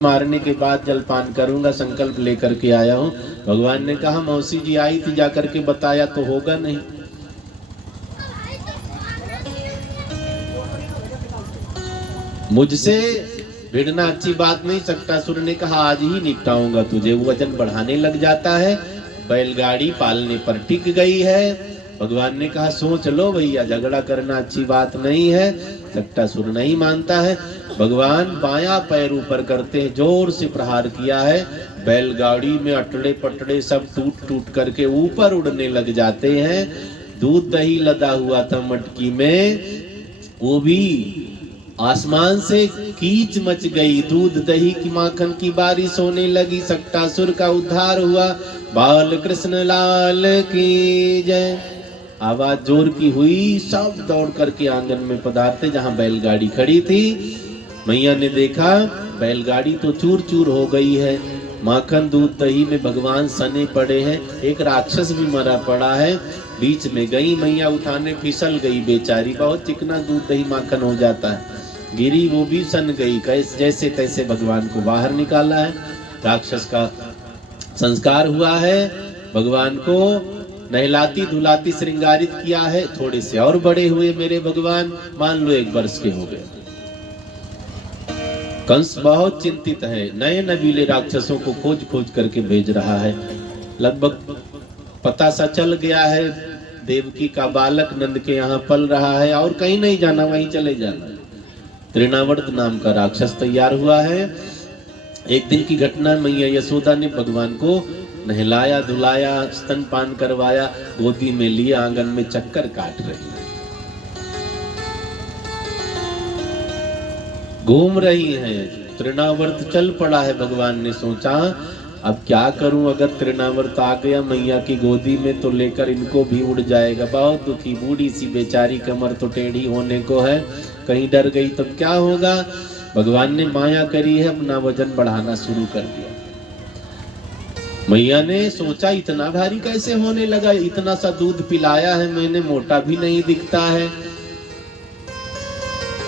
मारने के बाद जलपान करूंगा, संकल्प लेकर के आया हूं। भगवान ने कहा मौसी जी आई थी, जाकर के बताया तो होगा नहीं। मुझसे भिड़ना अच्छी बात नहीं। सक्टासुर ने कहा आज ही निपटाऊंगा तुझे। वजन बढ़ाने लग जाता है, बैलगाड़ी पालने पर टिक गई है। भगवान ने कहा सोच लो भैया, झगड़ा करना अच्छी बात नहीं है। सक्टासुर नहीं मानता है। भगवान बायां पैर ऊपर करते हैं, जोर से प्रहार किया है। बैलगाड़ी में अटड़े पटड़े सब टूट टूट करके ऊपर उड़ने लग जाते हैं। दूध दही लदा हुआ था मटकी में, वो भी आसमान से कीच मच गई। दूध दही की माखन की बारिश होने लगी। सक्टासुर का उद्धार हुआ। बाल कृष्ण लाल की जय। आवाज जोर की हुई, सब दौड़ करके आंगन में पधारते जहां बैलगाड़ी खड़ी थी। मैया ने देखा बैलगाड़ी तो चूर चूर हो गई है, माखन दूध दही में भगवान सने पड़े हैं, एक राक्षस भी मरा पड़ा है। बीच में गई मैया उठाने, फिसल गई बेचारी। बहुत चिकना दूध दही माखन हो जाता है, गिरी वो भी सन गई। कैसे जैसे तैसे भगवान को बाहर निकाला है। राक्षस का संस्कार हुआ है। भगवान को नहलाती धुलाती श्रृंगारित किया है। थोड़े से और बड़े हुए मेरे भगवान, मान लो 1 वर्ष के हो गए। कंस बहुत चिंतित है, नए नबीले राक्षसों को खोज खोज करके भेज रहा है। लगभग पता सा चल गया है देवकी का बालक नंद के यहाँ पल रहा है, और कहीं नहीं जाना, वहीं चले जाना। तृणावर्त नाम का राक्षस तैयार हुआ है। एक दिन की घटना, मैया यशोदा ने भगवान को नहलाया धुलाया, स्तनपान करवाया, गोदी में लिए आंगन में चक्कर काट रही है, घूम रही है। तृणावर्त चल पड़ा है। भगवान ने सोचा अब क्या करूं, अगर तृणावर्त आ गया मैया की गोदी में तो लेकर इनको भी उड़ जाएगा। बहुत दुखी, बूढ़ी सी बेचारी, कमर तो टेढ़ी होने को है, कहीं डर गई तब क्या होगा। भगवान ने माया करी है, अपना वजन बढ़ाना शुरू कर दिया। मैया ने सोचा इतना भारी कैसे होने लगा, इतना सा दूध पिलाया है मैंने, मोटा भी नहीं दिखता है।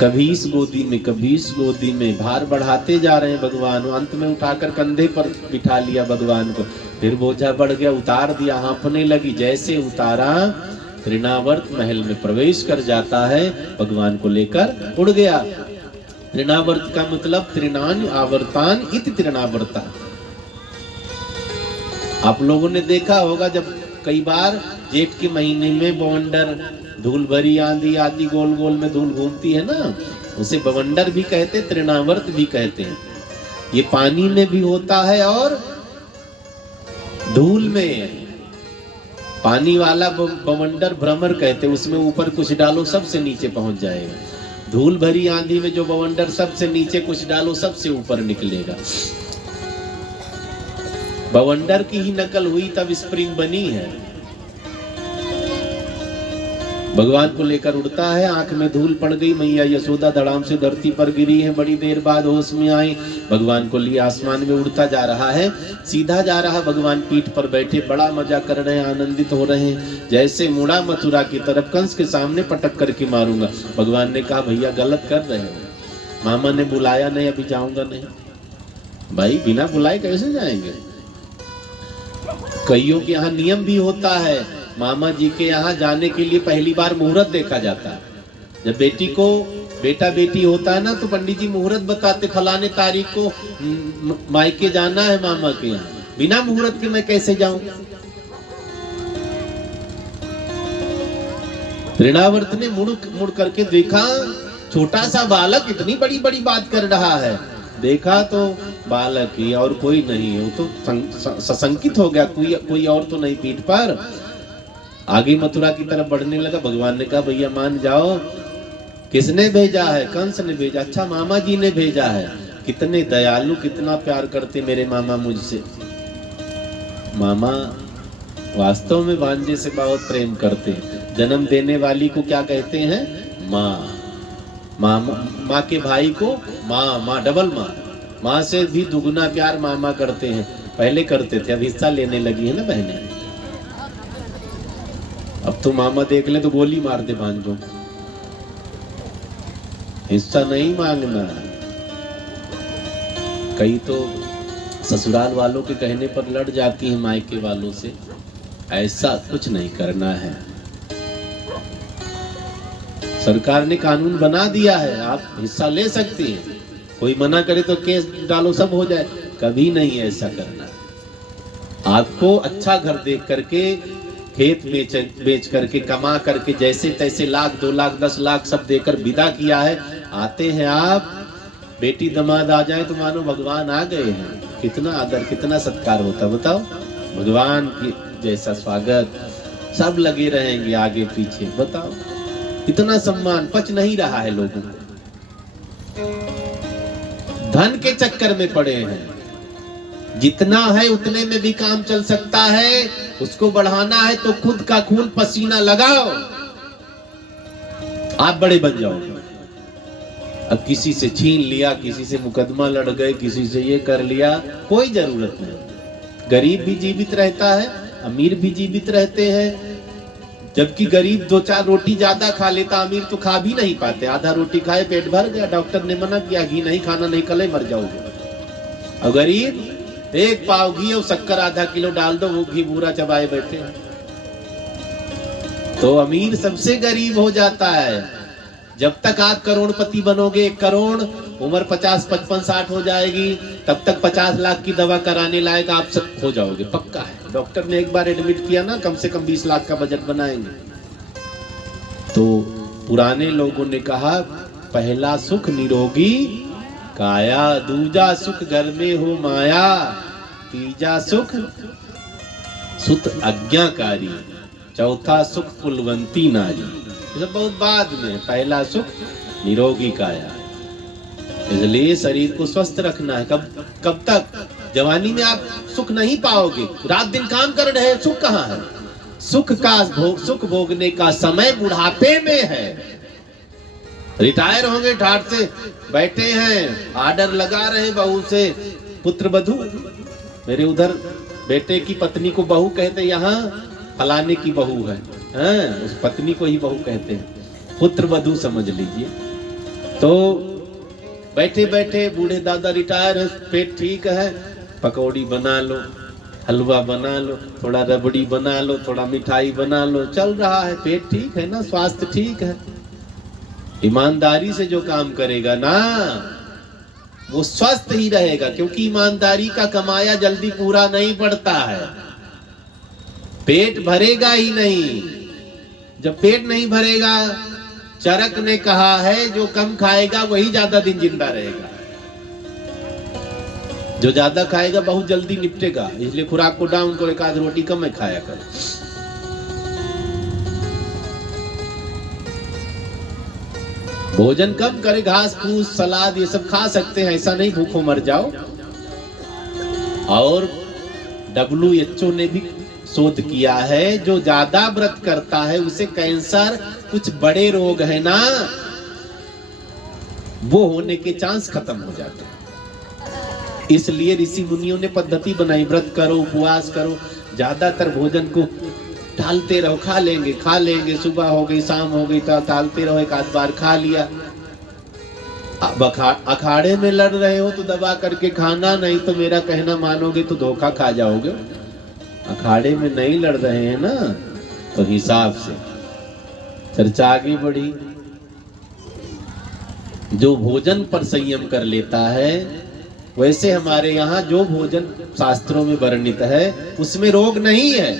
कभी इस गोदी में कभी इस गोदी में, भार बढ़ाते जा रहे हैं भगवान। अंत में उठाकर कंधे पर बिठा लिया भगवान को, फिर बोझा बढ़ गया, उतार दिया, हाँफने लगी। जैसे उतारा, तृणावर्त महल में प्रवेश कर जाता है, भगवान को लेकर उड़ गया। तृणावर्त का मतलब तृणान आवर्तान इति तृणावर्ता। आप लोगों ने देखा होगा जब कई बार जेठ के महीने में बवंडर, धूल भरी आंधी आदि गोल गोल में धूल घूमती है ना, उसे बवंडर भी कहते, तृणावर्त भी कहते हैं। ये पानी में भी होता है और धूल में। पानी वाला बवंडर भ्रमर कहते, उसमें ऊपर कुछ डालो सबसे नीचे पहुंच जाएगा। धूल भरी आंधी में जो बवंडर सबसे नीचे कुछ डालो सबसे ऊपर निकलेगा। बवंडर की ही नकल हुई तब स्प्रिंग बनी है। भगवान को लेकर उड़ता है, आंख में धूल पड़ गई। मैया यशोदा धड़ाम से धरती पर गिरी है, बड़ी देर बाद होश में आई। भगवान को लिए आसमान में उड़ता जा रहा है, सीधा जा रहा। भगवान पीठ पर बैठे बड़ा मजा कर रहे हैं, आनंदित हो रहे हैं। जैसे मुड़ा मथुरा की तरफ, कंस के सामने पटक करके मारूंगा। भगवान ने कहा भैया गलत कर रहे हो, मामा ने बुलाया नहीं, अभी जाऊंगा नहीं। भाई बिना बुलाए कैसे जाएंगे? कईयों के यहाँ नियम भी होता है, मामा जी के यहाँ जाने के लिए पहली बार मुहूर्त देखा जाता है। जब बेटी को बेटा बेटी होता है ना, तो पंडित जी मुहूर्त बताते, फलाने तारीख को मायके जाना है मामा के यहाँ। बिना मुहूर्त के मैं कैसे जाऊं? तृणावर्त ने मुड़ करके देखा, छोटा सा बालक इतनी बड़ी बड़ी बात कर रहा है। देखा तो बालक ही, और कोई नहीं है। वो तो सशंकित हो गया, कोई और तो नहीं पीठ पर। आगे मथुरा की तरफ बढ़ने लगा। भगवान ने कहा भैया मान जाओ, किसने भेजा है? कंस ने भेजा। अच्छा मामा जी ने भेजा है। कितने दयालु, कितना प्यार करते मेरे मामा मुझसे। मामा वास्तव में भांजे से बहुत प्रेम करते हैं। जन्म देने वाली को क्या कहते हैं? माँ। माँ के भाई को माँ, डबल माँ। माँ से भी दुगुना प्यार मामा करते हैं। पहले करते थे, अब हिस्सा लेने लगी है ना बहनें। अब तो मामा देख ले तो गोली मार दे भांजो। हिस्सा नहीं मांगना। कई तो ससुराल वालों के कहने पर लड़ जाती हैं मायके वालों से। ऐसा कुछ नहीं करना है। सरकार ने कानून बना दिया है, आप हिस्सा ले सकती हैं। कोई मना करे तो केस डालो, सब हो जाए। कभी नहीं ऐसा करना। आपको अच्छा घर देख करके, खेत बेच करके, कमा करके, जैसे तैसे 1 लाख 2 लाख 10 लाख सब देकर विदा किया है। आते हैं आप, बेटी दामाद आ जाए तो मानो भगवान आ गए हैं। कितना आदर, कितना सत्कार होता, बताओ। भगवान की जैसा स्वागत, सब लगे रहेंगे आगे पीछे। बताओ, इतना सम्मान पच नहीं रहा है लोगों को। धन के चक्कर में पड़े हैं। जितना है उतने में भी काम चल सकता है। उसको बढ़ाना है तो खुद का खून पसीना लगाओ, आप बड़े बन जाओगे। अब किसी से छीन लिया, किसी से मुकदमा लड़ गए, किसी से ये कर लिया, कोई जरूरत नहीं। गरीब भी जीवित रहता है, अमीर भी जीवित रहते हैं। जबकि गरीब 2-4 रोटी ज्यादा खा लेता, अमीर तो खा भी नहीं पाते। आधा रोटी खाए पेट भर गया, डॉक्टर ने मना किया घी नहीं खाना, नहीं कल मर जाओगे। और गरीब 1 पाव घी और शक्कर आधा किलो डाल दो, वो घी पूरा चबाए बैठे हैं। तो अमीर सबसे गरीब हो जाता है। जब तक आप करोड़पति बनोगे, 1 करोड़, उम्र 50, 55, 60 हो जाएगी, तब तक 50 लाख की दवा कराने लायक आप सब हो जाओगे, पक्का है। डॉक्टर ने एक बार एडमिट किया ना, कम से कम 20 लाख का बजट बनाएंगे। तो पुराने लोगों ने कहा, पहला सुख निरोगी काया, दूजा सुख घर में हो माया, तीजा सुख सुत आज्ञाकारी, चौथा सुख कुलवंती नारी। ये सब बहुत बाद में। पहला सुख निरोगी काया। इसलिए शरीर को स्वस्थ रखना है। कब तक? जवानी में आप सुख नहीं पाओगे, रात दिन काम कर रहे, सुख कहाँ है? सुख भोगने का समय बुढ़ापे में है। रिटायर होंगे, ठाट से बैठे हैं, आर्डर लगा रहे बहू से, पुत्र वधू। मेरे उधर बेटे की पत्नी को बहू कहते, यहाँ फलाने की बहू है, उस पत्नी को ही बहू कहते हैं, पुत्र वधू समझ लीजिए। तो बैठे बैठे बूढ़े दादा रिटायर है, पेट ठीक है, पकौड़ी बना लो, हलवा बना लो, थोड़ा रबड़ी बना लो, थोड़ा मिठाई बना लो, चल रहा है, पेट ठीक है ना, स्वास्थ्य ठीक है। ईमानदारी से जो काम करेगा ना, वो स्वस्थ ही रहेगा, क्योंकि ईमानदारी का कमाया जल्दी पूरा नहीं पड़ता है। पेट भरेगा ही नहीं। जब पेट नहीं भरेगा, चरक ने कहा है, जो कम खाएगा वही ज्यादा दिन जिंदा रहेगा। जो ज्यादा खाएगा बहुत जल्दी निपटेगा। इसलिए खुराक को डाउन करो, 1 आध रोटी कम में खाया करो। भोजन कम करे, घास फूस सलाद ये सब खा सकते हैं, ऐसा नहीं भूखों मर जाओ। और WHO ने भी शोध किया है, जो ज्यादा व्रत करता है उसे कैंसर, कुछ बड़े रोग है ना, वो होने के चांस खत्म हो जाते हैं। इसलिए ऋषि मुनियों ने पद्धति बनाई, व्रत करो, उपवास करो, ज्यादातर भोजन को टालते रहो। खा लेंगे, सुबह हो गई, शाम हो गई, टालते रहो, 1 आध बार खा लिया। अब अखाड़े में लड़ रहे हो तो दबा करके खाना, नहीं तो मेरा कहना मानोगे तो धोखा खा जाओगे। अखाड़े में नहीं लड़ रहे हैं ना, तो हिसाब से। चर्चा आगे बढ़ी। जो भोजन पर संयम कर लेता है, वैसे हमारे यहाँ जो भोजन शास्त्रों में वर्णित है उसमें रोग नहीं है।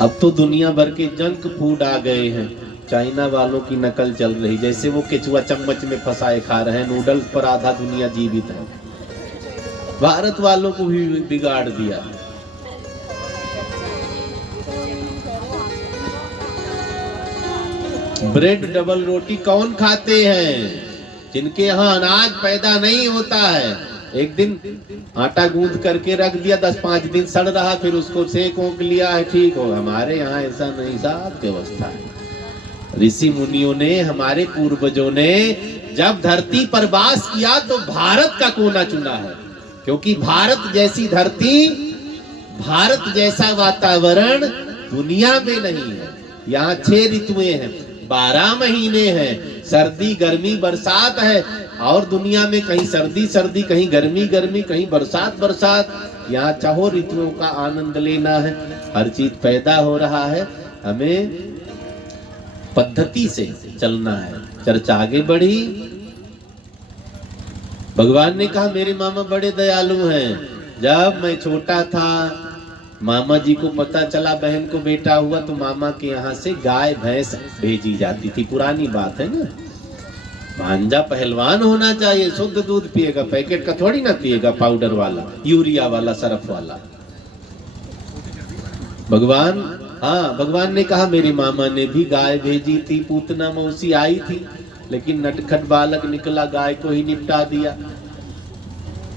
अब तो दुनिया भर के जंक फूड आ गए हैं, चाइना वालों की नकल चल रही। जैसे वो केचुआ चम्मच में फंसाए खा रहे हैं, नूडल्स पर आधा दुनिया जीवित है। भारत वालों को भी बिगाड़ दिया। ब्रेड डबल रोटी कौन खाते हैं? जिनके यहाँ अनाज पैदा नहीं होता है। एक दिन आटा गूंद करके रख दिया, 10-5 दिन सड़ रहा, फिर उसको सेक ओक लिया है, ठीक हो। हमारे यहाँ ऐसा नहीं, साफ व्यवस्था है। ऋषि मुनियों ने, हमारे पूर्वजों ने जब धरती पर वास किया तो भारत का कोना चुना है, क्योंकि भारत जैसी धरती, भारत जैसा वातावरण दुनिया में नहीं है। यहाँ 6 ऋतुएं हैं, 12 महीने हैं, सर्दी गर्मी बरसात है, और दुनिया में कहीं सर्दी सर्दी, कहीं गर्मी गर्मी, कहीं बरसात बरसात। यहाँ चाहो ऋतुओं का आनंद लेना है, हर चीज पैदा हो रहा है, हमें पद्धति से चलना है। चर्चा आगे बढ़ी। भगवान ने कहा मेरे मामा बड़े दयालु हैं। जब मैं छोटा था, मामा जी को पता चला बहन को बेटा हुआ तो मामा के यहाँ से गाय भैंस भेजी जाती थी। पुरानी बात है ना, भांजा पहलवान होना चाहिए, शुद्ध दूध पिएगा, पैकेट का थोड़ी ना पिएगा, पाउडर वाला, यूरिया वाला, सरफ वाला। भगवान ने कहा मेरे मामा ने भी गाय भेजी थी, पूतना मौसी आई थी, लेकिन नटखट बालक निकला, गाय को ही निपटा दिया।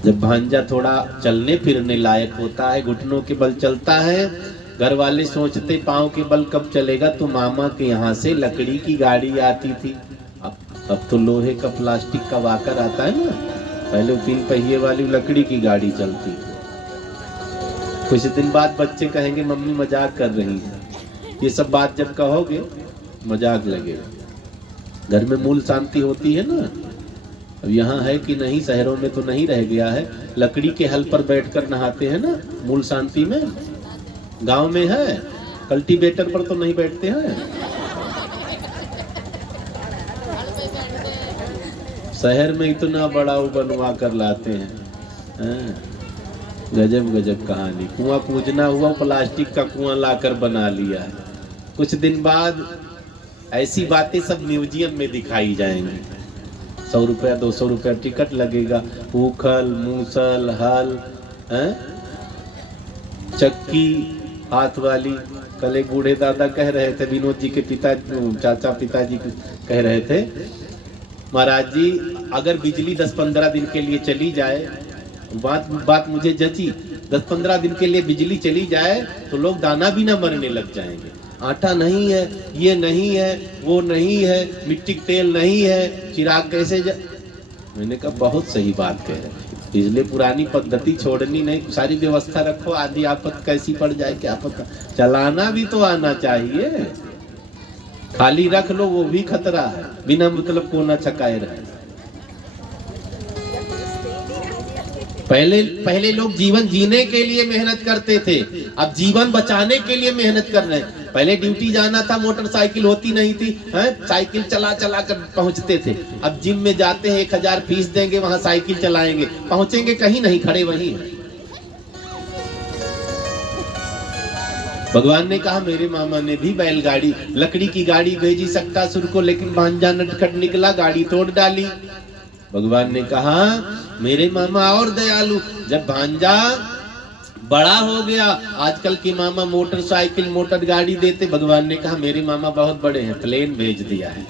जब भांजा थोड़ा चलने फिरने लायक होता है, घुटनों के बल चलता है, घर वाले सोचते पांव के बल कब चलेगा, तो मामा के यहाँ से लकड़ी की गाड़ी आती थी। अब तो लोहे का प्लास्टिक का वाकर आता है ना, पहले 3 पहिए वाली लकड़ी की गाड़ी चलती थी। कुछ दिन बाद बच्चे कहेंगे मम्मी मजाक कर रही है। ये सब बात जब कहोगे मजाक लगेगा। घर में मूल शांति होती है ना। अब यहाँ है कि नहीं, शहरों में तो नहीं रह गया है, लकड़ी के हल पर बैठकर नहाते हैं ना मूल शांति में। गांव में है, कल्टीवेटर पर तो नहीं बैठते हैं। शहर में इतना बड़ा बनवा कर लाते हैं। गजब गजब कहानी। कुआं पूजना हुआ, प्लास्टिक का कुआं लाकर बना लिया है। कुछ दिन बाद ऐसी बातें सब म्यूजियम में दिखाई जाएंगी। 100 रुपया 200 रुपया टिकट लगेगा। उखल मूसल हल, चक्की हाथ वाली। कल एक बूढ़े दादा कह रहे थे, विनोद जी के चाचा पिताजी कह रहे थे, महाराज जी अगर बिजली 10-15 दिन के लिए चली जाए, बात मुझे जची, 10-15 दिन के लिए बिजली चली जाए तो लोग दाना भी ना मरने लग जाएंगे। आटा नहीं है, ये नहीं है, वो नहीं है, मिट्टी तेल नहीं है, चिराग कैसे मैंने कहा बहुत सही बात कह रहे, इसलिए पुरानी पद्धति छोड़नी नहीं, सारी व्यवस्था रखो, आदि आफत कैसी पड़ जाए क्या पता। चलाना भी तो आना चाहिए, खाली रख लो वो भी खतरा है, बिना मतलब को ना छकाए रहे। पहले लोग जीवन जीने के लिए मेहनत करते थे, अब जीवन बचाने के लिए मेहनत कर रहे हैं। पहले ड्यूटी जाना था, मोटरसाइकिल होती नहीं थी, साइकिल चला चला कर पहुंचते थे। अब जिम में जाते हैं, 1000 फीस देंगे, वहां साइकिल चलाएंगे, पहुंचेंगे कहीं नहीं, खड़े वहीं। भगवान ने कहा मेरे मामा ने भी बैलगाड़ी, लकड़ी की गाड़ी भेजी सक्टासुर को, लेकिन भांजा नटखट निकला, गाड़ी तोड़ डाली। भगवान ने कहा मेरे मामा और दयालु, जब भांजा बड़ा हो गया, आजकल के मामा मोटरसाइकिल मोटर गाड़ी देते, भगवान ने कहा मेरे मामा बहुत बड़े हैं, प्लेन भेज दिया है।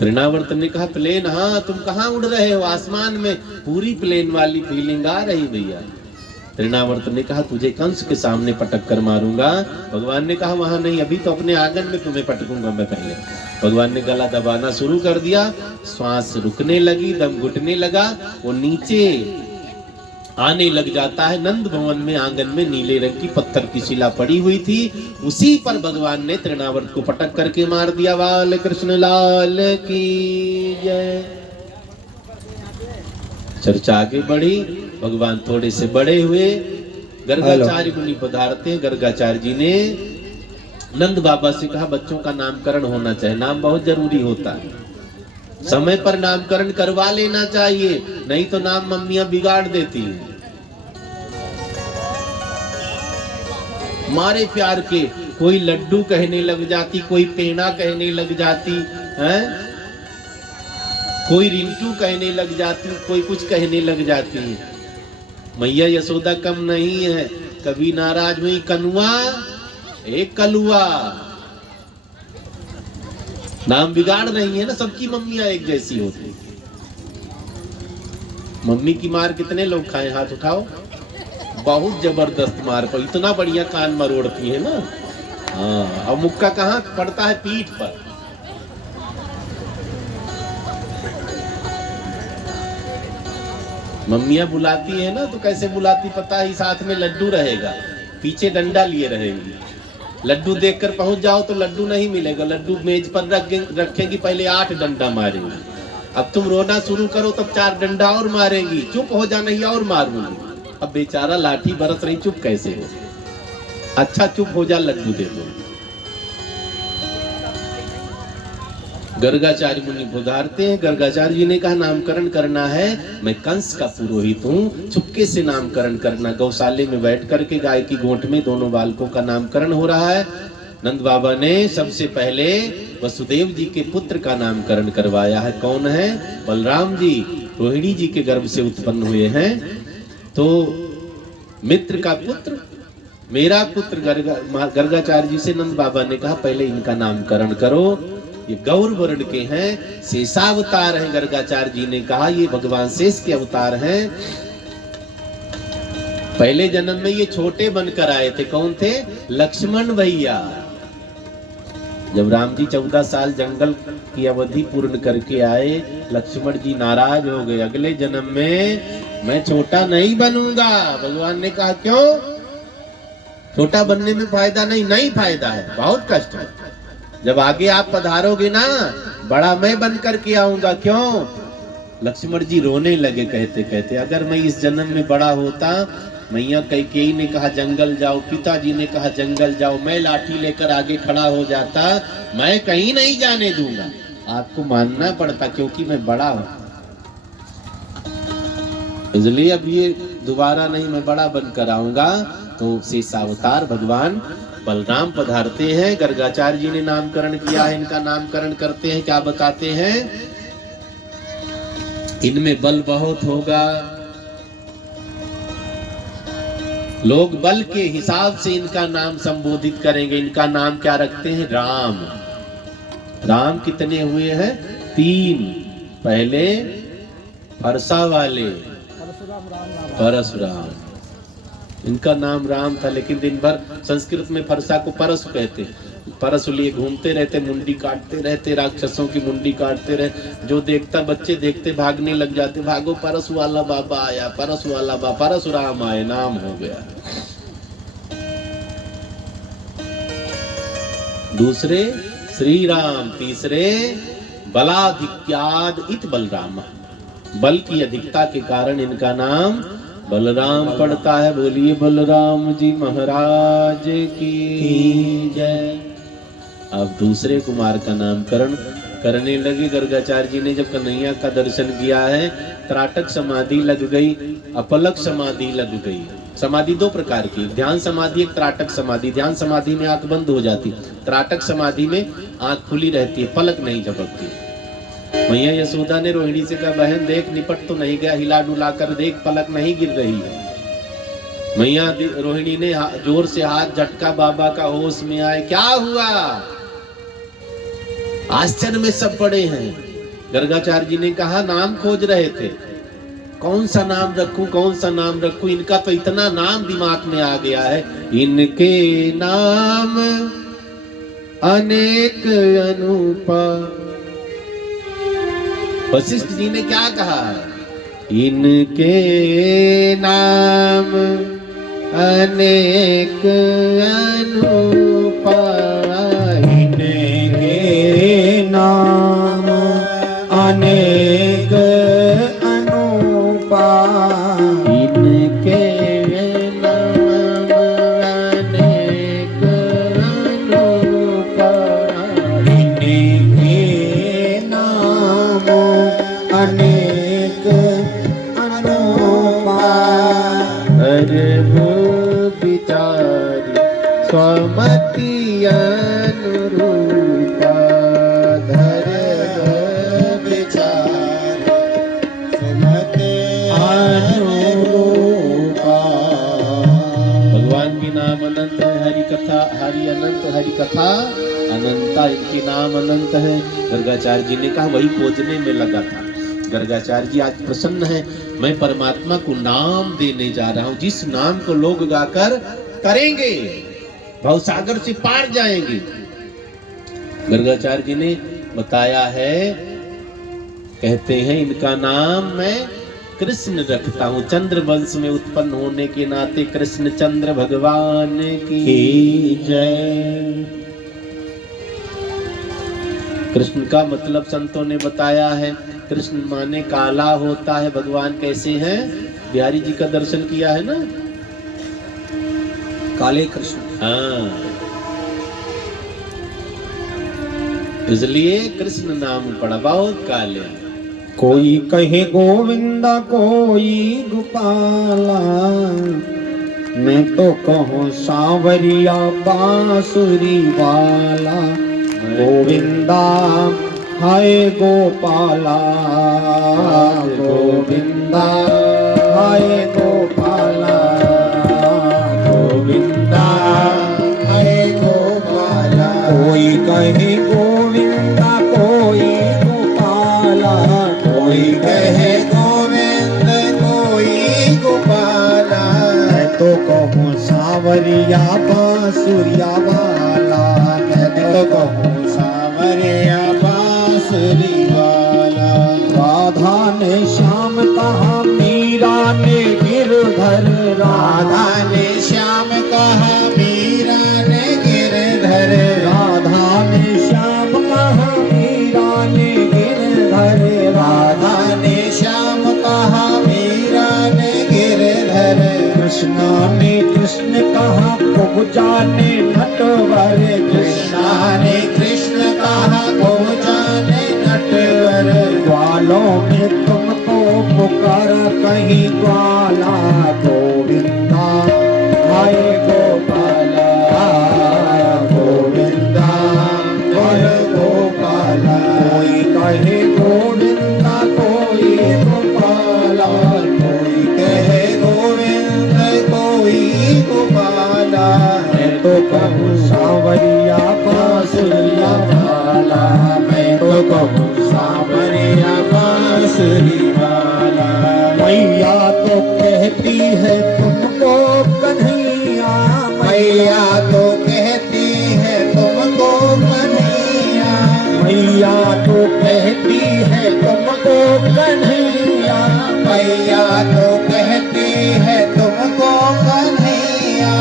तृणावर्त ने कहा प्लेन? हाँ, तुम कहाँ उड़ रहे हो? आसमान में। पूरी प्लेन वाली फीलिंग आ रही भैया। तृणावर्त ने कहा तुझे कंस के सामने पटक कर मारूंगा। भगवान ने कहा वहां नहीं, अभी तो अपने आंगन में तुम्हें पटकूंगा मैं पहले। भगवान ने गला दबाना शुरू कर दिया, श्वास रुकने लगी, दम घुटने लगा, वो नीचे आने लग जाता है। नंद भवन में आंगन में नीले रंग की पत्थर की शिला पड़ी हुई थी, उसी पर भगवान ने तृणावर्त को पटक करके मार दिया। बाल कृष्ण लाल की जय। चर्चा आगे बढ़ी। भगवान थोड़े से बड़े हुए, गर्गाचार्य मुनि पधारते हैं। गर्गाचार्य जी ने नंद बाबा से कहा बच्चों का नामकरण होना चाहिए, नाम बहुत जरूरी होता है, समय पर नामकरण करवा लेना चाहिए, नहीं तो नाम मम्मियां बिगाड़ देती हैं। मारे प्यार के कोई लड्डू कहने लग जाती, कोई पेड़ा कहने लग जाती है, कोई रिंटू कहने लग जाती, कोई कुछ कहने लग जाती है। मैया यशोदा कम नहीं है, कभी नाराज हुई कनुआ एक कलुआ। नाम बिगाड़ रही है ना, सबकी मम्मियां एक जैसी होती। मम्मी की मार कितने लोग खाए? हाथ उठाओ। बहुत जबरदस्त मार पर, इतना बढ़िया कान मरोड़ती है ना। हाँ, और मुक्का कहाँ पड़ता है? पीठ पर। मम्मियां बुलाती है ना तो कैसे बुलाती पता ही, साथ में लड्डू रहेगा, पीछे डंडा लिए रहेंगी। लड्डू देखकर पहुंच जाओ तो लड्डू नहीं मिलेगा, लड्डू मेज पर रखेंगी, पहले 8 डंडा मारेंगी, अब तुम रोना शुरू करो तब 4 डंडा और मारेंगी, चुप हो जा नहीं और मारूंगी। अब बेचारा लाठी बरस रही, चुप कैसे हो? अच्छा चुप हो जा, लड्डू दे दो। गर्गाचार्य मुनि पुकारते हैं। गर्गाचार्य जी ने कहा नामकरण करना है, मैं कंस का पुरोहित हूँ, चुपके से नामकरण करना। गौशाले में बैठ करके गाय की गोंठ में दोनों बालकों का नामकरण हो रहा है। नंद बाबा ने सबसे पहले वसुदेव जी के पुत्र का नामकरण करवाया है। कौन है? बलराम जी, रोहिणी जी के गर्भ से उत्पन्न हुए हैं। तो मित्र का पुत्र, मेरा पुत्र गर्गाचार्य जी से नंद बाबा ने कहा पहले इनका नामकरण करो। ये गौर वर्ण के हैं, शेषावतार हैं। गर्गाचार्य जी ने कहा ये भगवान शेष के अवतार हैं। पहले जन्म में ये छोटे बनकर आए थे। कौन थे? लक्ष्मण भैया। जब राम जी 14 साल जंगल की अवधि पूर्ण करके आए, लक्ष्मण जी नाराज हो गए। अगले जन्म में मैं छोटा नहीं बनूंगा। भगवान ने कहा क्यों? छोटा बनने में फायदा नहीं। नहीं फायदा है, बहुत कष्ट है। जब आगे आप पधारोगे ना, बड़ा मैं बन करके आऊंगा। क्यों? लक्ष्मण जी रोने लगे कहते कहते, अगर मैं इस जन्म में बड़ा होता, मैया कैकेयी ने कहा जंगल जाओ, पिताजी ने कहा जंगल जाओ, मैं लाठी लेकर आगे खड़ा हो जाता, मैं कहीं नहीं जाने दूंगा। आपको मानना पड़ता क्योंकि मैं बड़ा हूं, इसलिए अब ये दोबारा नहीं, मैं बड़ा बनकर आऊंगा। तो शेषावतार भगवान बलराम पधारते हैं। गर्गाचार्य जी ने नामकरण किया है, इनका नामकरण करते हैं। क्या बताते हैं? इनमें बल बहुत होगा। लोग बल के हिसाब से इनका नाम संबोधित करेंगे। इनका नाम क्या रखते हैं? राम। राम कितने हुए हैं? 3। पहले फरसा वाले परशुराम, इनका नाम राम था, लेकिन दिन भर संस्कृत में फरसा को परसु कहते। परसु लिए घूमते रहते, मुंडी काटते रहते, राक्षसों की मुंडी काटते रहे। जो देखता, बच्चे देखते भागने लग जाते, भागो परसु वाला बाबा आया, परसु वाला बाबा, परशुराम आए, नाम हो गया। दूसरे श्री राम, तीसरे बलाधिक्याद इत बलराम, बल की अधिकता के कारण इनका नाम बलराम पड़ता है। बोलिए बलराम जी महाराज की जय। अब दूसरे कुमार का नामकरण करने लगे। गर्गाचार्य जी ने जब कन्हैया का दर्शन किया है, त्राटक समाधि लग गई, अपलक समाधि लग गई। समाधि 2 प्रकार की, ध्यान समाधि, एक त्राटक समाधि। ध्यान समाधि में आंख बंद हो जाती, त्राटक समाधि में आंख खुली रहती है, पलक नहीं झपकती। मैया यशोदा ने रोहिणी से कहा बहन देख, निपट तो नहीं गया, हिला डुला कर देख, पलक नहीं गिर रही है। मैया रोहिणी ने जोर से हाथ झटका, बाबा का होश में आए। क्या हुआ? आश्चर्य में सब पड़े हैं। गर्गाचार्य जी ने कहा नाम खोज रहे थे, कौन सा नाम रखूं, कौन सा नाम रखूं। इनका तो इतना नाम दिमाग में आ गया है, इनके नाम अनेक अनुपा। वशिष्ठ जी ने क्या कहा? इनके नाम अनेक अनुपा, इनके नाम अनेक अनुपा, इनके नाम अनेक अनुपा, इनके नाम अनेक अनुपा। अरे वो विचारी स्वमति अनुरूपा, धर्म विचार सुमते अनुरूपा। भगवान के नाम अनंत है, हरि कथा हरि अनंत, हरि कथा अनंता, इनके नाम अनंत है। गर्गाचार्य जी ने कहा वही खोजने में लगा था। गर्गाचार्य जी आज प्रसन्न है, मैं परमात्मा को नाम देने जा रहा हूं, जिस नाम को लोग गाकर करेंगे, भवसागर से पार जाएंगे। गर्गाचार्य जी ने बताया है, कहते हैं इनका नाम मैं कृष्ण रखता हूं। चंद्र वंश में उत्पन्न होने के नाते कृष्ण चंद्र भगवान की जय। कृष्ण का मतलब संतों ने बताया है, कृष्ण माने काला होता है, भगवान कैसे हैं? बिहारी जी का दर्शन किया है ना, काले कृष्ण। हाँ, इसलिए कृष्ण नाम पड़ा बहुत काले। कोई कहे गोविंदा कोई गोपाला, मैं तो कहूँ सांवरिया बांसुरी वाला। गोविंदा हाय गोपाला, गोविंदा हाय गोपाला, गोविंदा हाय गोपाला। कोई कहे गोविंदा कोई गोपाला, कोई कहे गोविंद कोई गोपाला। मैं तो कहूँ सांवरिया बांसुरिया वाला, मैं तो कहूँ सांवरिया बांसुरी वाला। राधा ने श्याम कहा मीरा ने गिरधर, राधा ने श्याम कहा मीरा ने गिरधर। राधा ने श्याम कहा मीरा ने गिरधर, राधा ने श्याम कहा मीरा ने गिरधर। कृष्णा ने कृष्ण कहा कुब्जा ने नटवर, कृष्णा ने कृष्ण कहा कुब्जा ने नटवर। ग्वालों में तुमको पुकारा कहीं ग्वाला, गोविंदा हाय गोपाला, गोविंदा बोल गोपाला। कोई कहे गोविंदा कोई गोपाला, कोई कहे गोविंद कोई गोपाला। मैं तो कहूँ सांवरिया बांसुरिया वाला, मैं तो कहूँ सांवरिया बांसुरी वाला। मैया तो कहती है तुमको कन्हैया, मैया तो कहती है तुमको कन्हैया। मैया तो कहती है तुमको कन्हैया, मैया तो कहती है तुमको कन्हैया।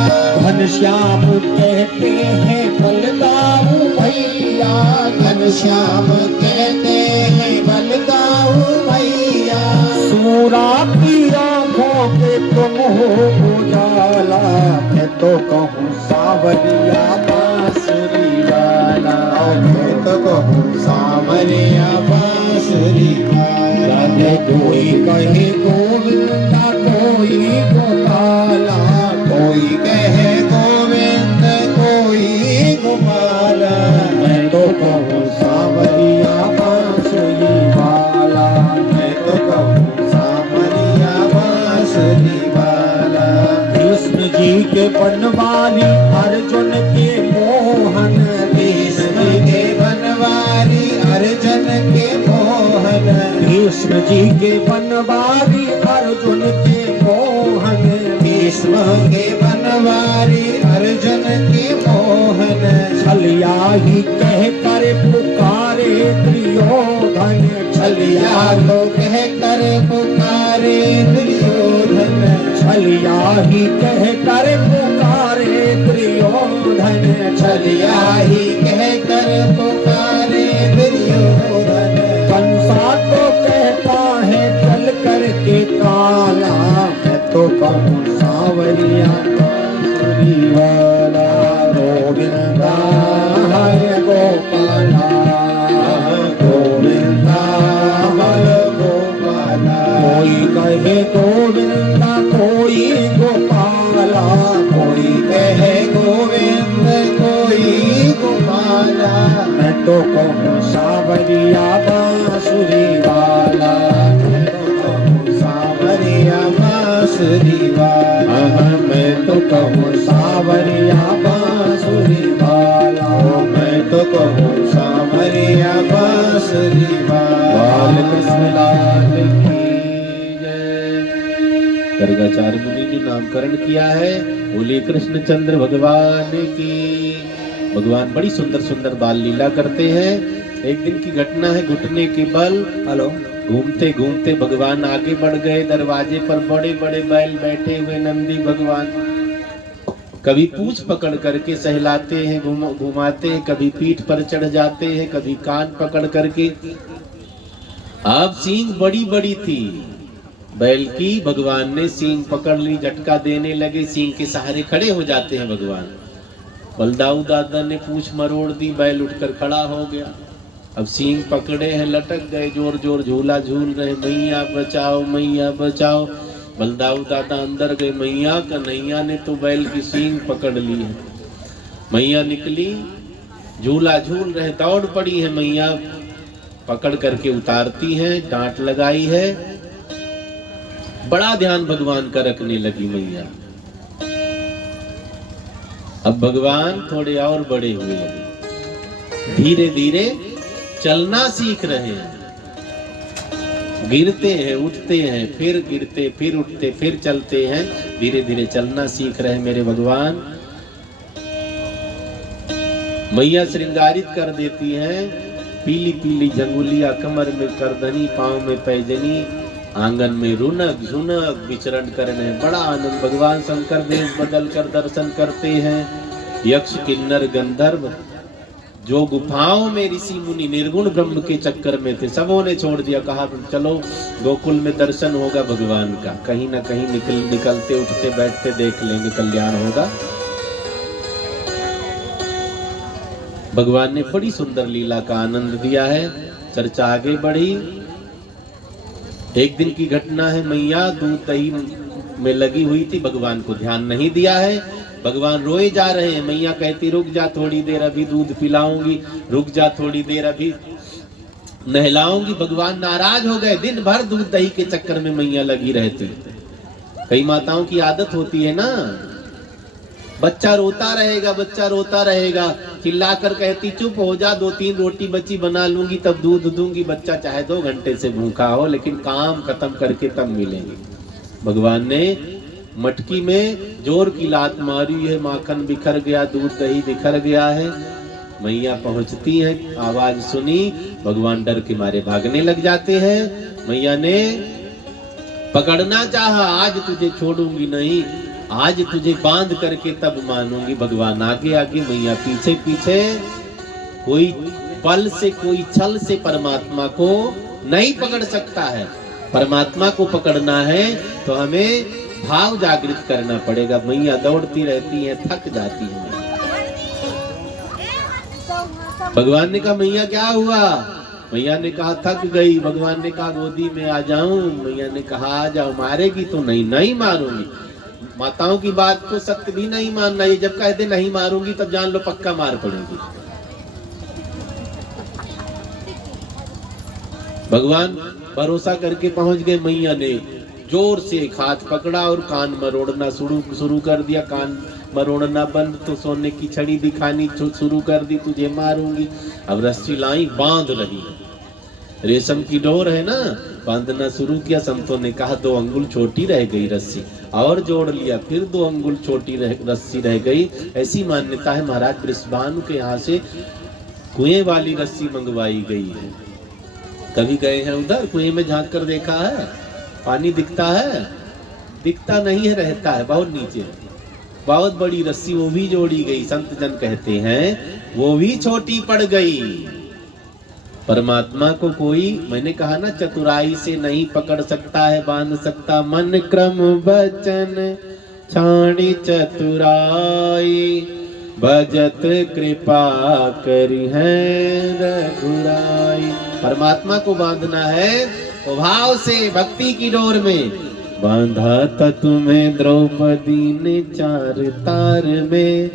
घनश्याम कहते हैं बलदाऊ भैया, घनश्याम कहते हैं बलदाऊ भैया। सूरा की आँखों के तुम हो उजाला, मैं तो कहूँ सांवरिया बांसुरी वाला, मैं तो कहूँ सांवरिया बांसुरी वाला। कोई कहे गोविंदा कोई गोपाला, कोई कहे गोविंद कोई गोपाला। मैं तो कहूँ सांवरिया बांसुरी वाला, मैं तो कहूँ सांवरिया बांसुरी वाला। कृष्ण जी के बनवारी अर्जुन के मोहन, कृष्ण के बनवारी अर्जुन के मोहन। कृष्ण जी के बनवारी अर्जुन के मोहन, कृष्ण के बनवारी अर्जुन के मोहन। छलिया ही कह कर पुकारे दुर्योधन, छलिया तो कह कर पुकारे दुर्योधन। छलिया ही कह कर पुकारे दुर्योधन, छलिया ही कह कर पुकारे दुर्योधन। कंसा तो कहता है चल करके काला, मैं तो कहूँ सांवरिया बांसुरी वाला। गोविंदा हाय गोपाला, गोविंदा हाय गोपाला। कोई कहे गोविंदा कोई गोपाला, कोई कहे गोविंद कोई गोपाला। मैं तो कहूँ सांवरिया बांसुरी वाला, मैं तो कहूँ सांवरिया बांसुरी वाला। मैं तो कहूँ सांवरिया बांसुरी वाला, मैं तो कहूँ सांवरिया बांसुरी वाला। बाल कृष्ण लाल की जय। गर्गाचार्य मुनि ने नामकरण किया है, बोले कृष्णचंद्र भगवान की। भगवान बड़ी सुंदर सुंदर बाल लीला करते हैं। एक दिन की घटना है, घुटने के बल घूमते घूमते भगवान आगे बढ़ गए। दरवाजे पर बड़े बड़े बैल बैठे हुए नंदी भगवान कभी पूंछ पकड़ करके सहलाते हैं, घुमाते हैं, कभी पीठ पर चढ़ जाते हैं, कभी कान पकड़ करके अब सींग बड़ी बड़ी थी बैल की, भगवान ने सींग पकड़ ली, झटका देने लगे, सींग के सहारे खड़े हो जाते हैं भगवान। बलदाऊ दादा ने पूंछ मरोड़ दी, बैल उठकर खड़ा हो गया। अब सींग पकड़े हैं, लटक गए, जोर जोर झूला झूल रहे, मैया बचाओ मैया बचाओ। बलदाऊ दादा अंदर गए, मैया कन्हैया ने तो बैल की सींग पकड़ ली है। मैया निकली, झूला झूल रहे, दौड़ पड़ी है मैया, पकड़ करके उतारती है, डांट लगाई है। बड़ा ध्यान भगवान का रखने लगी मैया। अब भगवान थोड़े और बड़े हुए लगे, धीरे धीरे चलना सीख रहे हैं। गिरते हैं, उठते हैं, फिर गिरते, फिर उठते, फिर चलते हैं, धीरे धीरे चलना सीख रहे हैं मेरे भगवान। मैया श्रृंगारित कर देती हैं, पीली पीली झंगुलिया, कमर में करधनी, पांव में पैजनी, आंगन में रुनक झुनक विचरण करने, बड़ा आनंद। भगवान शंकर वेश बदल कर दर्शन करते हैं। यक्ष किन्नर गंधर्व जो गुफाओं में ऋषि मुनि निर्गुण ब्रह्म के चक्कर में थे, सबों ने छोड़ दिया, कहा चलो गोकुल में दर्शन होगा भगवान का, कहीं ना कहीं निकलते उठते बैठते देख लेंगे, कल्याण होगा। भगवान ने बड़ी सुंदर लीला का आनंद दिया है। चर्चा आगे बढ़ी। एक दिन की घटना है, मैया दूध दही में लगी हुई थी, भगवान को ध्यान नहीं दिया है। भगवान रोए जा रहे हैं, मैया कहती रुक जा थोड़ी देर, अभी दूध पिलाऊंगी, रुक जा थोड़ी देर, अभी नहलाऊंगी। भगवान नाराज हो गए, दिन भर दूध दही के चक्कर में मैया लगी रहती। कई माताओं की आदत होती है ना, बच्चा रोता रहेगा, बच्चा रोता रहेगा, चिल्लाकर कहती चुप हो जा, 2-3 रोटी बची बना लूंगी तब दूध दूंगी। बच्चा चाहे 2 घंटे से भूखा हो, लेकिन काम खत्म करके तब मिलेंगे। भगवान ने मटकी में जोर की लात मारी है, माखन बिखर गया, दूध दही बिखर गया है। मैया पहुंचती है, आवाज सुनी, भगवान डर के मारे भागने लग जाते हैं। मैया ने पकड़ना चाहा, आज तुझे छोड़ूंगी नहीं, आज तुझे बांध करके तब मानूंगी। भगवान आगे आगे, मैया पीछे पीछे। कोई बल से, कोई छल से परमात्मा को नहीं पकड़ सकता है। परमात्मा को पकड़ना है तो हमें भाव जागृत करना पड़ेगा। मैया दौड़ती रहती है, थक जाती है। भगवान ने कहा मैया क्या हुआ? मैया ने कहा थक गई। भगवान ने कहा गोदी में आ जाऊं? मैया ने कहा आ जाओ। मारेगी तो नहीं? नहीं मारूंगी। माताओं की बात को सत्य भी नहीं मानना, ये जब कहते नहीं मारूंगी तब जान लो पक्का मार पड़ेगी। भगवान भरोसा करके पहुंच गए। मैया ने जोर से हाथ पकड़ा और कान मरोड़ना शुरू कर दिया। कान मरोड़ना बंद तो सोने की छड़ी दिखानी शुरू कर दी, तुझे मारूंगी। अब रस्सी लाई, बांध रही है, रेशम की डोर है ना, बांधना शुरू किया। संतों ने कहा 2 अंगुल छोटी रह गई रस्सी, और जोड़ लिया, फिर 2 अंगुल छोटी रस्सी रह गई। ऐसी मान्यता है महाराज वृषभानु के यहाँ से कुएं वाली रस्सी मंगवाई गई है। कभी गए हैं उधर? कुएं में झांक कर देखा है? पानी दिखता है? दिखता नहीं है, रहता है बहुत नीचे। बहुत बड़ी रस्सी वो भी जोड़ी गई। संत जन कहते हैं वो भी छोटी पड़ गई। परमात्मा को कोई, मैंने कहा ना, चतुराई से नहीं पकड़ सकता है, बांध सकता। मन क्रम बचन छाणी चतुराई, भजत कृपा करी है रघुराई। परमात्मा को बांधना है तो भाव से, भक्ति की डोर में। बांधा था तुम्हें द्रौपदी ने 4 तार में,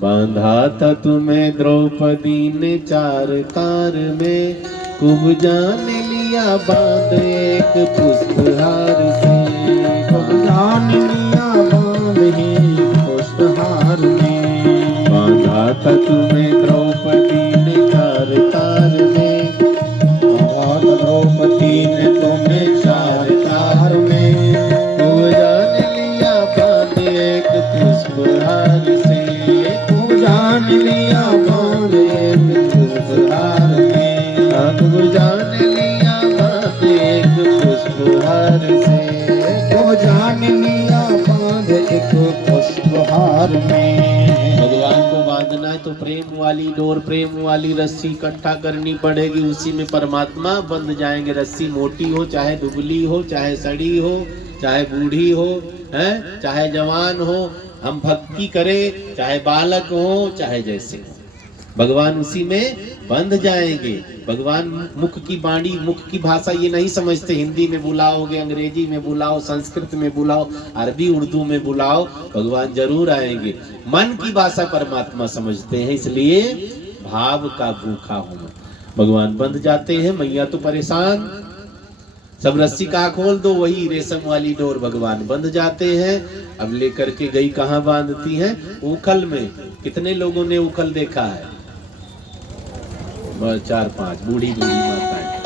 बांधा था तुम्हें द्रौपदी ने 4 तार में। खूब जान लिया बांध एक पुष्पहार से, खूब जान लिया बांध ही पुष्पहार में। बांधा था तुम्हें द्रौपदी ने 4 तार में, बांधा द्रौपदी ने तुम्हें 4 तार में। खूब जान लिया बांध एक पुष्पहार से, जान लिया बांध एक पुष्पहार में। खूब जान लिया बांध एक पुष्पहार से, खूब जान लिया बांध एक पुष्पहार में। भगवान को बांधना बांधना है तो प्रेम वाली डोर, प्रेम वाली रस्सी इकट्ठा करनी पड़ेगी, उसी में परमात्मा बंध जाएंगे। रस्सी मोटी हो चाहे दुबली हो, चाहे सड़ी हो चाहे बूढ़ी हो, हैं चाहे जवान हो, हम भक्ति करें चाहे बालक हो चाहे जैसे हो, भगवान उसी में बंध जाएंगे। भगवान मुख की वाणी, मुख की भाषा ये नहीं समझते, हिंदी में बुलाओगे, अंग्रेजी में बुलाओ, संस्कृत में बुलाओ, अरबी उर्दू में बुलाओ, भगवान जरूर आएंगे। मन की भाषा परमात्मा समझते हैं, इसलिए भाव का भूखा हूं, भगवान बंध जाते हैं। मैया तो परेशान, सब रस्सी कहाँ खोल दो, वही रेशम वाली डोर, भगवान बंध जाते हैं। अब लेकर के गई कहाँ बांधती हैं? उखल में। कितने लोगों ने उखल देखा है? 4-5 बूढ़ी माताएं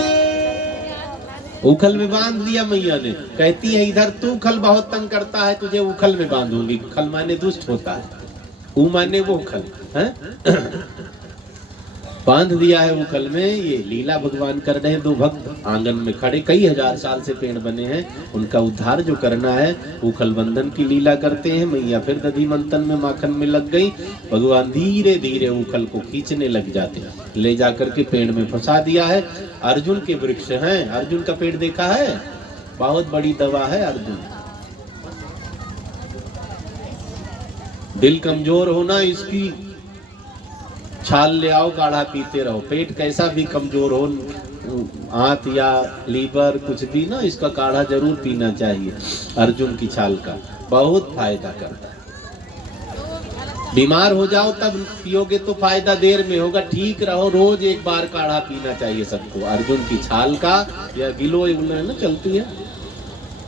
उखल में बांध दिया मैया ने। कहती है इधर तू उखल बहुत तंग करता है, तुझे उखल में बांधूंगी। उखल माने दुष्ट होता है, ऊ माने वो उखल है। बांध दिया है उखल में। ये लीला भगवान कर रहे हैं। दो भक्त आंगन में खड़े, कई हजार साल से पेड़ बने हैं, उनका उद्धार जो करना है, उखल बंधन की लीला करते हैं। मैया फिर दधी मंथन में माखन में लग गई। भगवान धीरे धीरे उखल को खींचने लग जाते हैं, ले जाकर के पेड़ में फंसा दिया है। अर्जुन के वृक्ष हैं, अर्जुन का पेड़ देखा है? बहुत बड़ी दवा है अर्जुन। दिल कमजोर होना, इसकी छाल ले आओ, काढ़ा पीते रहो। पेट कैसा भी कमजोर हो, आंत या लीवर कुछ भी ना, इसका काढ़ा जरूर पीना चाहिए। अर्जुन की छाल का बहुत फायदा करता है। बीमार हो जाओ तब पियोगे तो फायदा देर में होगा, ठीक रहो रोज एक बार काढ़ा पीना चाहिए सबको। अर्जुन की छाल का या गिलोय ना चलती है,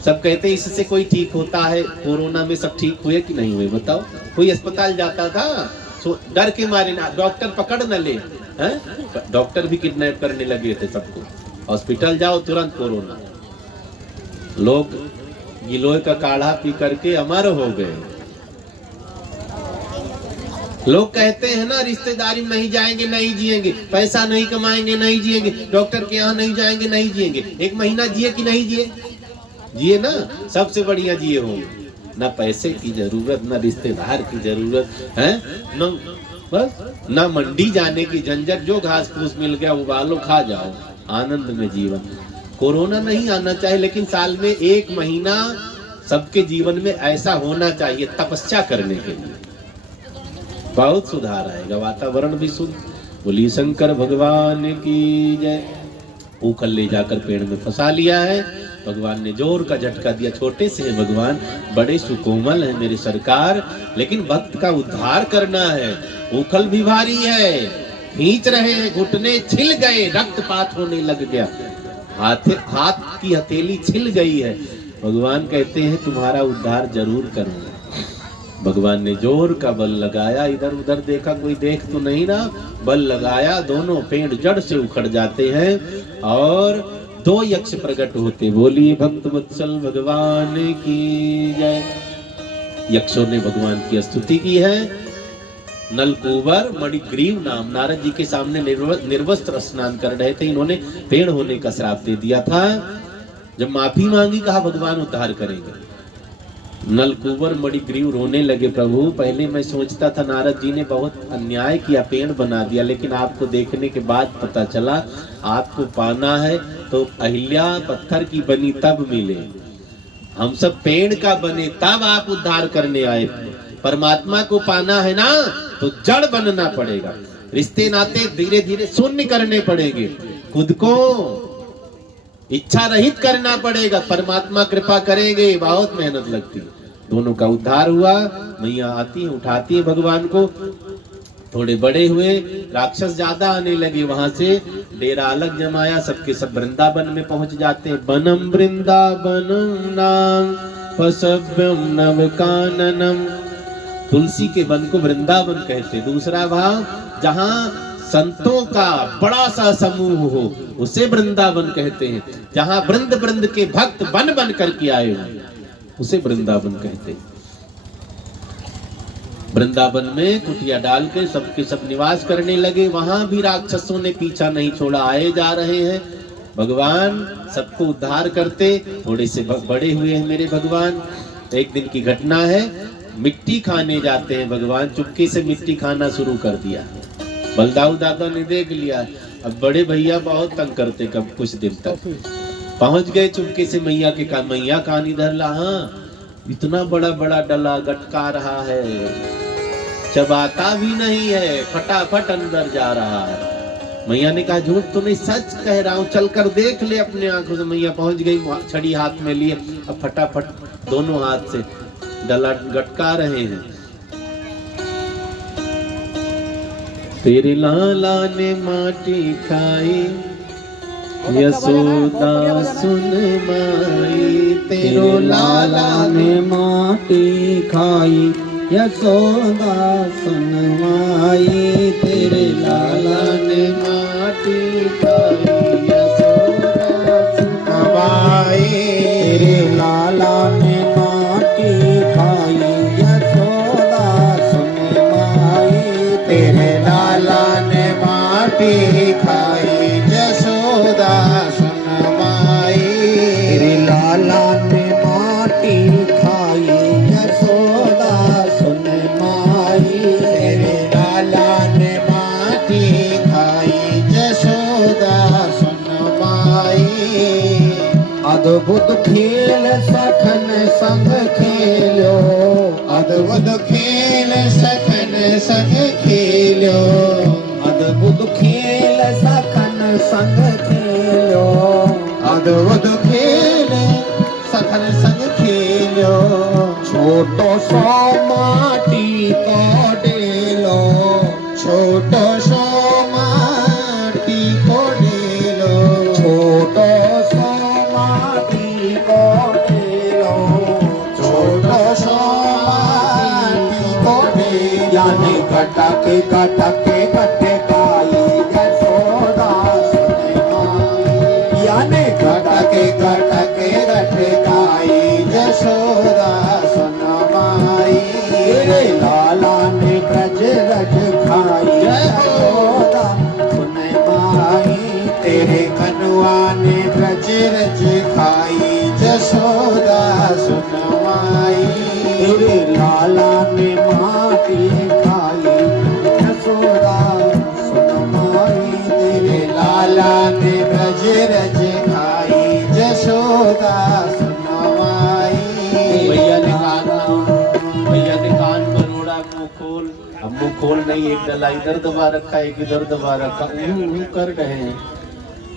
सब कहते हैं इससे कोई ठीक होता है। कोरोना में सब ठीक हुए कि नहीं हुए बताओ? कोई अस्पताल जाता था डर के मारे ना, डॉक्टर पकड़ न ले, हैं? डॉक्टर भी किडनैप करने लगे थे सबको। हॉस्पिटल जाओ तुरंत कोरोना। लोग गिलोय का काढ़ा पी करके अमर हो गए। लोग कहते हैं ना रिश्तेदारी में नहीं जाएंगे नहीं जिएंगे, पैसा नहीं कमाएंगे नहीं जिएंगे, डॉक्टर के यहाँ नहीं जाएंगे नहीं जिएंगे। 1 महीना जिए कि नहीं जिए? जिए ना, सबसे बढ़िया जिए होंगे। ना पैसे की जरूरत, ना रिश्तेदार की जरूरत है, न बस ना मंडी जाने की झंझट। जो घास फूस मिल गया उबालो खा जाओ, आनंद में जीवन। कोरोना नहीं आना चाहिए, लेकिन साल में 1 महीना सबके जीवन में ऐसा होना चाहिए, तपस्या करने के लिए। बहुत सुधार आएगा, वातावरण भी शुद्ध। बोली शंकर भगवान की जय। उखल ले जाकर पेड़ में फंसा लिया है। भगवान ने जोर का झटका दिया। छोटे से है भगवान, बड़े सुकोमल है मेरे सरकार, लेकिन भक्त का उद्धार करना है। उखल भी भारी है, खींच रहे हैं, घुटने छिल गए, रक्तपात होने लग गया, हाथ की हथेली छिल गई है। भगवान कहते हैं तुम्हारा उद्धार जरूर करूंगा। भगवान ने जोर का बल लगाया, इधर उधर देखा कोई देख तो नहीं ना, बल लगाया, दोनों पेड़ जड़ से उखड़ जाते हैं और 2 यक्ष प्रकट होते। बोली भक्त वत्सल भगवान की जय। यक्षों ने भगवान की स्तुति की है। नलकूबर मणिग्रीव नाम, नारद जी के सामने निर्वस्त्र स्नान कर रहे थे, इन्होंने पेड़ होने का श्राप दे दिया था। जब माफी मांगी, कहा भगवान उद्धार करेंगे। नलकूबर मणिग्रीव रोने लगे, प्रभु पहले मैं सोचता था नारद जी ने बहुत अन्याय किया, पेड़ बना दिया, लेकिन आपको देखने के बाद पता चला आपको पाना है तो अहिल्या पत्थर की बनी तब मिले, हम सब पेड़ का बने तब आप उद्धार करने आए। परमात्मा को पाना है ना तो जड़ बनना पड़ेगा, रिश्ते नाते धीरे धीरे शून्य करने पड़ेंगे, खुद को इच्छा रहित करना पड़ेगा। परमात्मा कृपा करेंगे, बहुत मेहनत लगती है। दोनों का उद्धार हुआ। मैया आती है, उठाती है भगवान को। थोड़े बड़े हुए, राक्षस ज्यादा आने लगे, वहां से डेरा अलग जमाया, सबके सब वृंदावन में पहुंच जाते हैं। बनम वृंदावनम नाम पसव्यम नव काननम। तुलसी के वन को वृंदावन कहते। दूसरा भाव, जहां संतों का बड़ा सा समूह हो उसे वृंदावन कहते हैं। जहां वृंद वृंद के भक्त बन बन करके आए हो उसे वृंदावन कहते हैं। वृंदावन में कुटिया डाल के सबके सब निवास करने लगे। वहां भी राक्षसों ने पीछा नहीं छोड़ा, आए जा रहे हैं। भगवान सबको उद्धार करते। थोड़े से बड़े हुए हैं मेरे भगवान। एक दिन की घटना है, मिट्टी खाने जाते हैं। भगवान चुपके से मिट्टी खाना शुरू कर दिया। बलदाऊ दादा ने देख लिया, अब बड़े भैया बहुत तंग करते, कब कुछ दिन तक पहुंच गए चुपके से मैया के कान। मैया कान इधर ला, हाँ इतना बड़ा बड़ा डला गटका रहा है, चबाता भी नहीं है, फटाफट अंदर जा रहा है। मैया ने कहा झूठ तो नहीं, सच कह रहा हूँ, चल कर देख ले अपने आंखों से। मैया पहुंच गई, छड़ी हाथ में लिए, अब फटाफट दोनों हाथ से डला गटका रहे हैं। तेरे लाला ने माटी खाई, यशोदा सुन माई। तेरो लाला ने माटी खाई, यशोदा सुन माई। तेरे लाला ने माटी खाई, यशोदा सुन माई। तेरे लाला ने माटी खाई, यशोदा सुन माई। तेरे लाला ने माटी खाई, यशोदा सुन माई। तेरे लाला ने माटी खाई, यशोदा सुन माई। तेरे लाला ने माटी खाई, यशोदा सुन माई। अद्भुत खेल सखन संग खेलो, अद्भुत खेल सखन संग खेलो। अद्भुत खेल सखन संग खेलो, अद्भुत खेल सखन संग खेलो। छोटो सो माटी को डेलो, छोटो सो माटी को डेलो। छोटो सो माटी को डेलो, छोटो सो माटी को डेलो। यानी गटके गटके गटकाई, यशोदा सुन माई। यानी गटके गटके गटकाई, यशोदा सुन माई। तेरे लाला ने ब्रज रज खाई, यशोदा सुन माई। तेरे कनुआ ने ब्रज रज खाई, यशोदा सुन माई। तेरे लाला ने माटी खाई, यशोदा सुन माई। तेरे लाला ने ब्रज रज खाई, यशोदा सुन माई। भैया ने कान पर ओढ़ा, मुंह खोल। अब मुंह खोल नहीं, एक डला इधर दबा रखा, एक इधर दबा रखा, ऊं कर रहे हैं।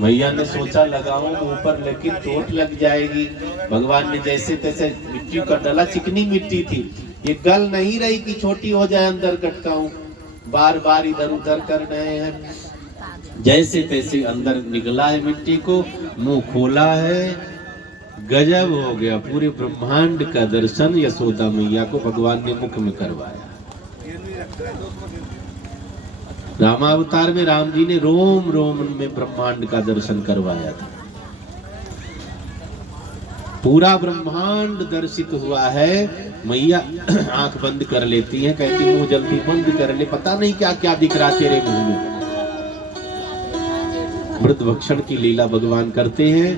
भैया ने सोचा लगाऊं मुंह पर, लेकिन चोट लग जाएगी। भगवान ने जैसे तैसे मिट्टी का डला, चिकनी मिट्टी थी, ये गल नहीं रही कि छोटी हो जाए, अंदर कटकाऊं। बार बार इधर उधर कर रहे हैं, जैसे तैसे अंदर निकला है मिट्टी को, मुंह खोला है। गजब हो गया, पूरे ब्रह्मांड का दर्शन यशोदा मैया को भगवान ने मुख में करवाया। रामावतार में राम जी ने रोम रोम में ब्रह्मांड का दर्शन करवाया था। पूरा ब्रह्मांड दर्शित हुआ है। मैया आंख बंद कर लेती है, कहती मुंह जल्दी बंद कर ले, पता नहीं क्या क्या दिख रहा तेरे मुंह में। मृत भक्षण की लीला भगवान करते हैं।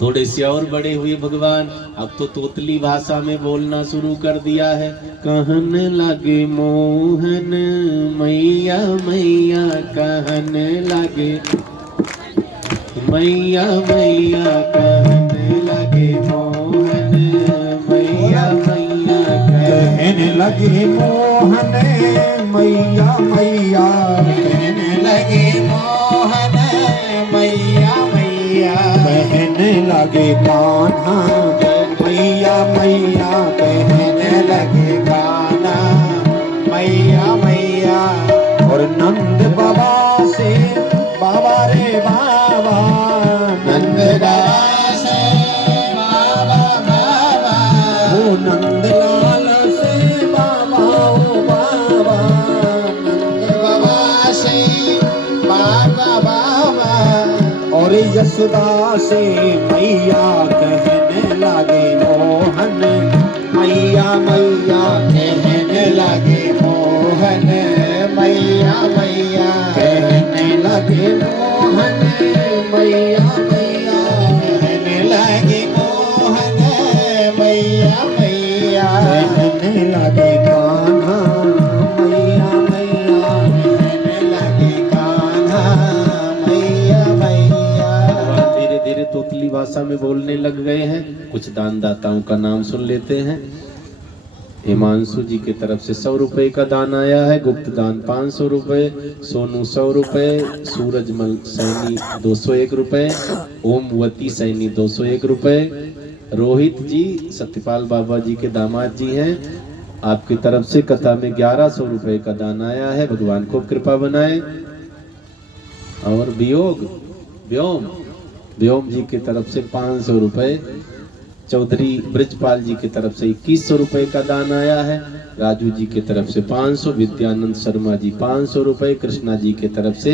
थोड़े से और बड़े हुए भगवान, अब तो तोतली भाषा में बोलना शुरू कर दिया है। कहने लगे मोहन मैया मैया, कहने लगे मैया मैया, कहने लगे मोहन मैया मैया, कहने लगे मोहन मैया मैया। कहने लगे मोहन मैया मैया। कहने लगे कान्हा मैया मैया। कहने लगे कान्हा मैया मैया। और नंद बाबा से बाबा रे बाबा, नंद बाबा से बाबा बाबा। वो नंदलाल से बाबा ओ बाबा, नंद बाबा से बाबा बाबा। और यशोदा से मैया कहने लगे मोहन मैया मैया। कहने लगे मोहन मैया मैया। कहने लगे मोहन मैया मैया। कहने लगे मोहन मैया मैया। कहने बोलने लग गए हैं। कुछ दान दाताओं का नाम सुन लेते हैं। हिमांशु जी की तरफ से 100 रुपए का दान आया है। गुप्त दान 500 रुपए, सोनू 100 रुपए, सूरजमल सैनी 201 रुपए, ओमवती सैनी 201 रुपए, रोहित जी सत्यपाल बाबा जी के दामाद जी हैं, आपकी तरफ से कथा में 1100 रुपए का दान आया है। भगवान को कृपा बनाए। और व्योम जी की तरफ से 500 रुपए, चौधरी ब्रजपाल जी की तरफ से 2100 रुपए का दान आया है। राजू जी की तरफ से 500, विद्यानंद शर्मा जी 500 रुपए, कृष्णा जी की तरफ से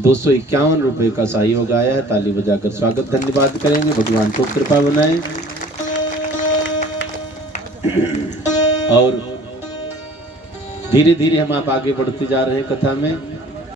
251 रुपए का सहयोग आया है। ताली बजाकर स्वागत धन्यवाद करेंगे। भगवान को कृपा बनाए। और धीरे धीरे हम आप आगे बढ़ते जा रहे हैं कथा में।